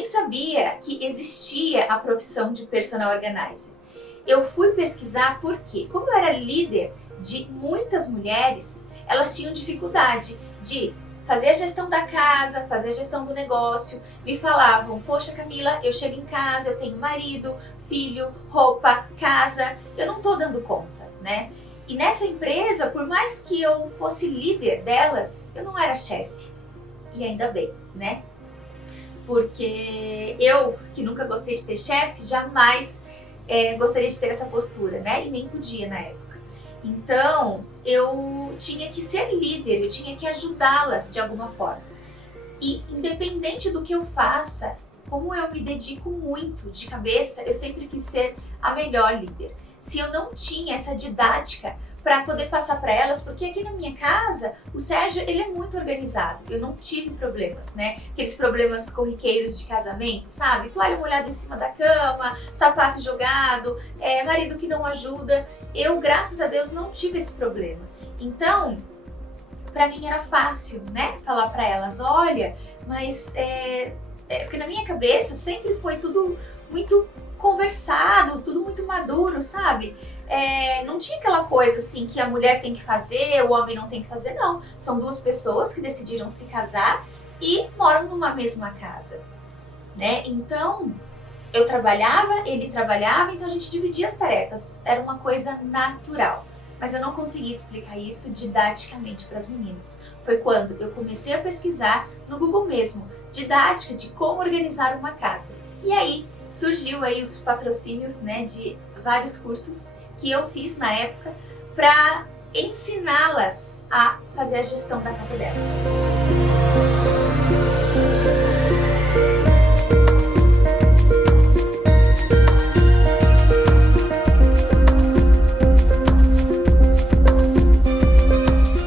nem sabia que existia a profissão de personal organizer. Eu fui pesquisar porque, como eu era líder de muitas mulheres, elas tinham dificuldade de fazer a gestão da casa, fazer a gestão do negócio. Me falavam: poxa Camila, eu chego em casa, eu tenho marido, filho, roupa, casa, eu não tô dando conta, né? E nessa empresa, por mais que eu fosse líder delas, eu não era chefe. E ainda bem, né? Porque eu, que nunca gostei de ter chefe, jamais gostaria de ter essa postura, né? E nem podia na época. Então, eu tinha que ser líder, eu tinha que ajudá-las de alguma forma. E independente do que eu faça, como eu me dedico muito de cabeça, eu sempre quis ser a melhor líder. Se eu não tinha essa didática para poder passar para elas, porque aqui na minha casa, o Sérgio, ele é muito organizado. Eu não tive problemas, né? Aqueles problemas corriqueiros de casamento, sabe? Toalha molhada em cima da cama, sapato jogado, marido que não ajuda. Eu, graças a Deus, não tive esse problema. Então, para mim era fácil, né? Falar para elas: olha, mas porque na minha cabeça sempre foi tudo muito conversado, tudo muito maduro, sabe? Não tinha aquela coisa assim que a mulher tem que fazer, o homem não tem que fazer, não. São duas pessoas que decidiram se casar e moram numa mesma casa, né? Então, eu trabalhava, ele trabalhava, então a gente dividia as tarefas. Era uma coisa natural. Mas eu não conseguia explicar isso didaticamente para as meninas. Foi quando eu comecei a pesquisar no Google mesmo, didática de como organizar uma casa. E aí surgiu aí os patrocínios, né, de vários cursos que eu fiz na época para ensiná-las a fazer a gestão da casa delas.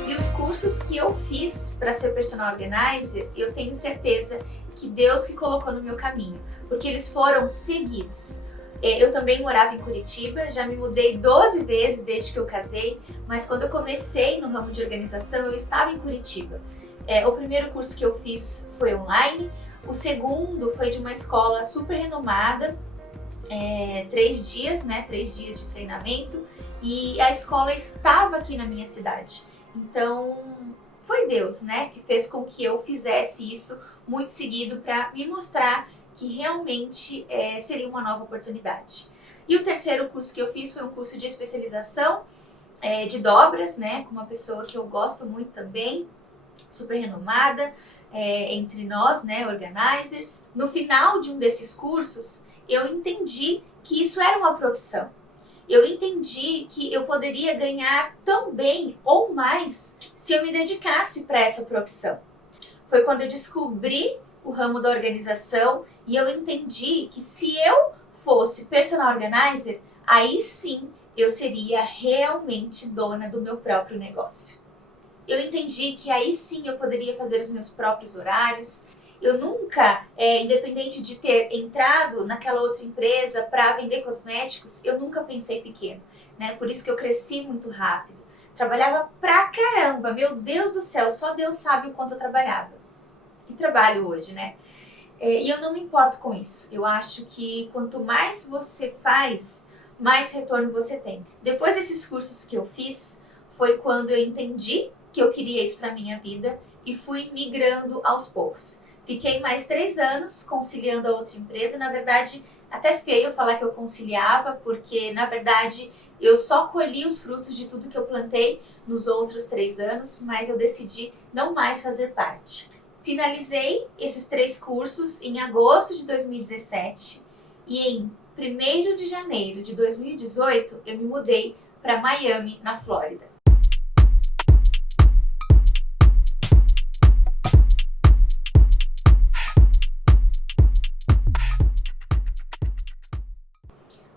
E os cursos que eu fiz para ser personal organizer, eu tenho certeza que Deus que colocou no meu caminho, porque eles foram seguidos. Eu também morava em Curitiba, já me mudei 12 vezes desde que eu casei, mas quando eu comecei no ramo de organização, eu estava em Curitiba. O primeiro curso que eu fiz foi online, o segundo foi de uma escola super renomada, 3 dias, né? 3 dias de treinamento, e a escola estava aqui na minha cidade. Então, foi Deus, né, que fez com que eu fizesse isso muito seguido para me mostrar que realmente seria uma nova oportunidade. E o terceiro curso que eu fiz foi um curso de especialização de dobras, né, com uma pessoa que eu gosto muito também, super renomada entre nós, né, organizers. No final de um desses cursos, eu entendi que isso era uma profissão. Eu entendi que eu poderia ganhar tão bem ou mais se eu me dedicasse para essa profissão. Foi quando eu descobri o ramo da organização e eu entendi que se eu fosse personal organizer, aí sim eu seria realmente dona do meu próprio negócio. Eu entendi que aí sim eu poderia fazer os meus próprios horários. Eu nunca, independente de ter entrado naquela outra empresa para vender cosméticos, eu nunca pensei pequeno, né? Por isso que eu cresci muito rápido. Trabalhava pra caramba, meu Deus do céu, só Deus sabe o quanto eu trabalhava. E trabalho hoje, né? E eu não me importo com isso. Eu acho que quanto mais você faz, mais retorno você tem. Depois desses cursos que eu fiz, foi quando eu entendi que eu queria isso para minha vida e fui migrando aos poucos. Fiquei mais 3 anos conciliando a outra empresa. Na verdade, até feio falar que eu conciliava, porque na verdade eu só colhi os frutos de tudo que eu plantei nos outros 3 anos, mas eu decidi não mais fazer parte. Finalizei esses 3 cursos em agosto de 2017 e em 1º de janeiro de 2018 eu me mudei para Miami, na Flórida.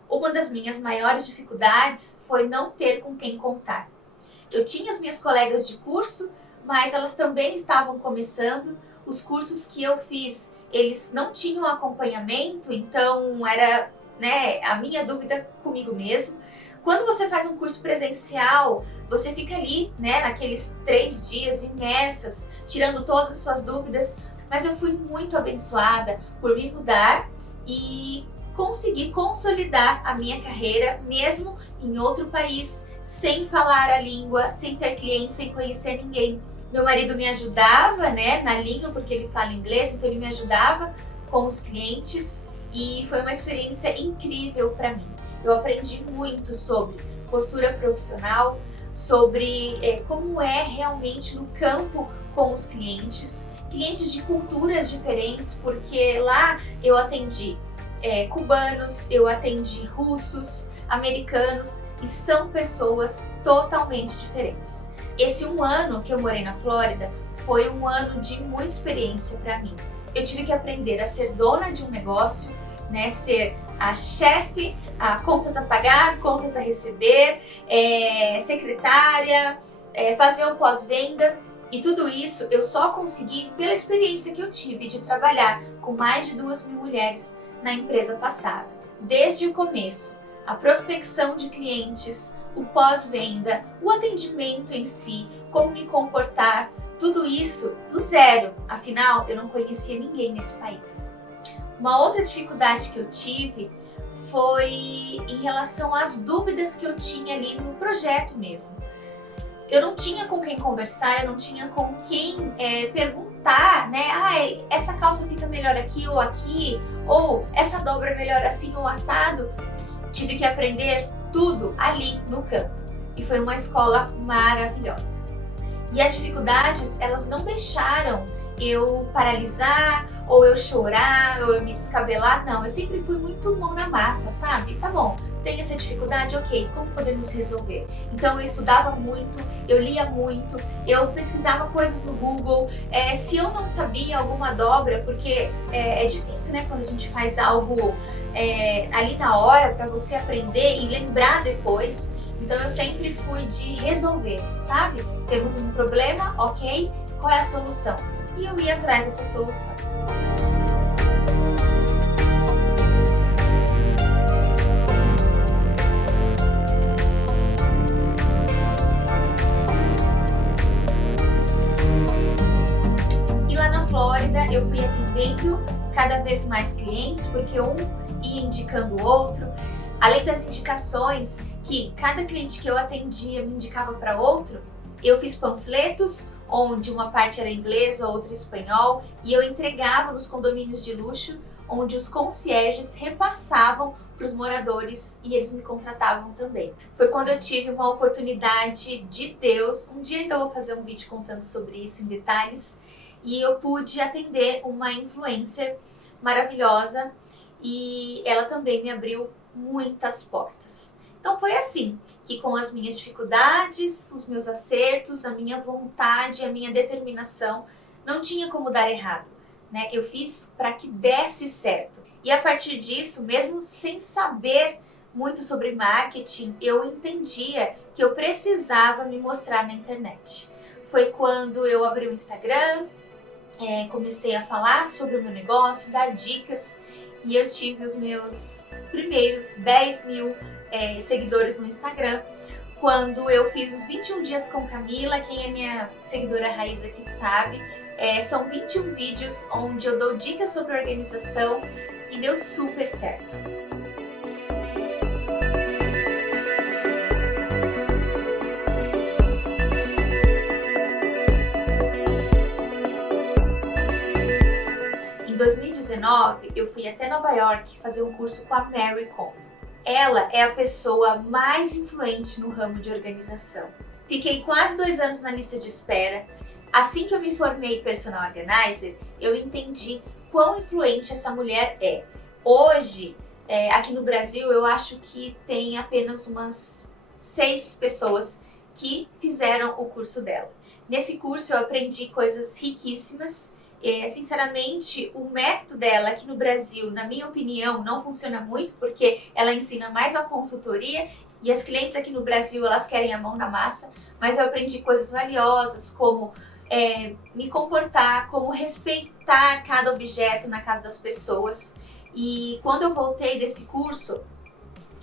Uma das minhas maiores dificuldades foi não ter com quem contar. Eu tinha as minhas colegas de curso, mas elas também estavam começando. Os cursos que eu fiz, eles não tinham acompanhamento, então era, né, a minha dúvida comigo mesmo. Quando você faz um curso presencial, você fica ali, né, naqueles 3 dias imersas, tirando todas as suas dúvidas. mas eu fui muito abençoada por me mudar e conseguir consolidar a minha carreira mesmo em outro país, sem falar a língua, sem ter clientes, sem conhecer ninguém. Meu marido me ajudava, né, na língua, porque ele fala inglês, então ele me ajudava com os clientes e foi uma experiência incrível para mim. Eu aprendi muito sobre postura profissional, sobre como é realmente no campo com os clientes de culturas diferentes, porque lá eu atendi cubanos, eu atendi russos, americanos e são pessoas totalmente diferentes. Esse 1 ano que eu morei na Flórida foi um ano de muita experiência para mim. Eu tive que aprender a ser dona de um negócio, né, ser a chefe, a contas a pagar, contas a receber, secretária, fazer o pós-venda. E tudo isso eu só consegui pela experiência que eu tive de trabalhar com mais de 2.000 mulheres na empresa passada. Desde o começo, a prospecção de clientes, o pós-venda, o atendimento em si, como me comportar, tudo isso do zero. Afinal, eu não conhecia ninguém nesse país. Uma outra dificuldade que eu tive foi em relação às dúvidas que eu tinha ali no projeto mesmo. Eu não tinha com quem conversar, eu não tinha com quem perguntar, né? Essa calça fica melhor aqui ou aqui, ou essa dobra é melhor assim ou assado. Tive que aprender tudo ali no campo e foi uma escola maravilhosa. E as dificuldades, elas não deixaram eu paralisar, ou eu chorar, ou eu me descabelar. Não, eu sempre fui muito mão na massa, sabe? Tá bom, tem essa dificuldade, ok, como podemos resolver? Então eu estudava muito, eu lia muito, eu pesquisava coisas no Google. Se eu não sabia alguma dobra, porque é difícil, né, quando a gente faz algo ali na hora para você aprender e lembrar depois. Então eu sempre fui de resolver, sabe? Temos um problema, ok, qual é a solução? E eu ia atrás dessa solução. E lá na Flórida eu fui atendendo cada vez mais clientes, porque um ia indicando o outro. Além das indicações que cada cliente que eu atendia me indicava para outro, eu fiz panfletos onde uma parte era inglês, a outra espanhol, e eu entregava nos condomínios de luxo, onde os concierges repassavam para os moradores e eles me contratavam também. Foi quando eu tive uma oportunidade de Deus, um dia ainda vou fazer um vídeo contando sobre isso em detalhes, e eu pude atender uma influencer maravilhosa e ela também me abriu muitas portas. Então foi assim, que com as minhas dificuldades, os meus acertos, a minha vontade, a minha determinação, não tinha como dar errado, né? Eu fiz para que desse certo. E a partir disso, mesmo sem saber muito sobre marketing, eu entendia que eu precisava me mostrar na internet. Foi quando eu abri o Instagram, comecei a falar sobre o meu negócio, dar dicas, e eu tive os meus primeiros 10.000 seguidores no Instagram, quando eu fiz os 21 dias com Camila. Quem é minha seguidora raiz aqui sabe, são 21 vídeos onde eu dou dicas sobre organização e deu super certo. Em 2019, eu fui até Nova York fazer um curso com a Marie Kondo. Ela é a pessoa mais influente no ramo de organização. Fiquei quase 2 anos na lista de espera. Assim que eu me formei personal organizer, eu entendi quão influente essa mulher é. Hoje, aqui no Brasil, eu acho que tem apenas umas 6 pessoas que fizeram o curso dela. Nesse curso eu aprendi coisas riquíssimas. Sinceramente, o método dela aqui no Brasil, na minha opinião, não funciona muito, porque ela ensina mais a consultoria e as clientes aqui no Brasil, elas querem a mão na massa, mas eu aprendi coisas valiosas, como me comportar, como respeitar cada objeto na casa das pessoas. E quando eu voltei desse curso,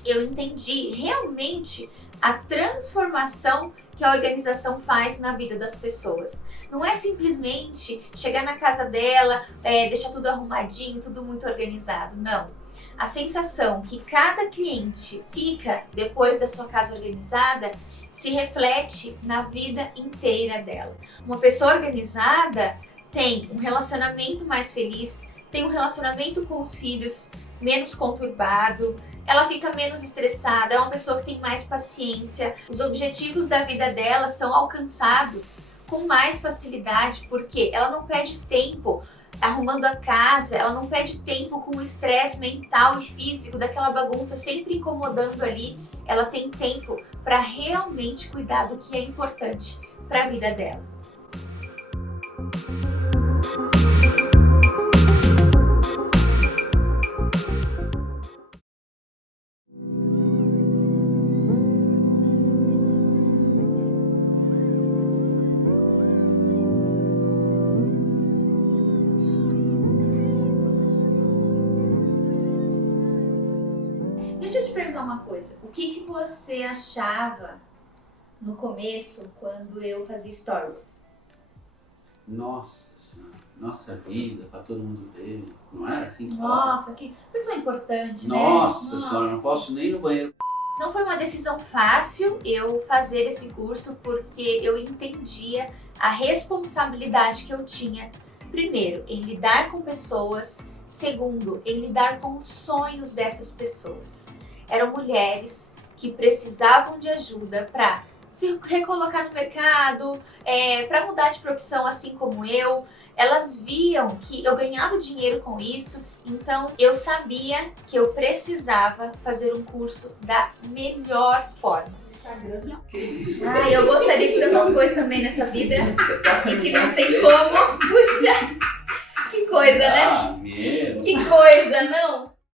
eu entendi realmente a transformação que a organização faz na vida das pessoas. Não é simplesmente chegar na casa dela, deixar tudo arrumadinho, tudo muito organizado. Não. A sensação que cada cliente fica depois da sua casa organizada se reflete na vida inteira dela. Uma pessoa organizada tem um relacionamento mais feliz, tem um relacionamento com os filhos menos conturbado, ela fica menos estressada, é uma pessoa que tem mais paciência, os objetivos da vida dela são alcançados com mais facilidade, porque ela não perde tempo arrumando a casa, ela não perde tempo com o estresse mental e físico daquela bagunça sempre incomodando ali, ela tem tempo para realmente cuidar do que é importante para a vida dela. Deixa eu te perguntar uma coisa, o que você achava no começo quando eu fazia stories? Nossa Senhora, nossa vida, pra todo mundo ver, não era assim? Nossa, que pessoa importante, Nossa né? Senhora, não posso nem ir no banheiro. Não foi uma decisão fácil eu fazer esse curso porque eu entendia a responsabilidade que eu tinha, primeiro, em lidar com pessoas, segundo, em lidar com os sonhos dessas pessoas. Eram mulheres que precisavam de ajuda para se recolocar no mercado, para mudar de profissão assim como eu. Elas viam que eu ganhava dinheiro com isso, então eu sabia que eu precisava fazer um curso da melhor forma. Que isso? Eu gostaria de tantas coisas também nessa vida e que não tem como puxar.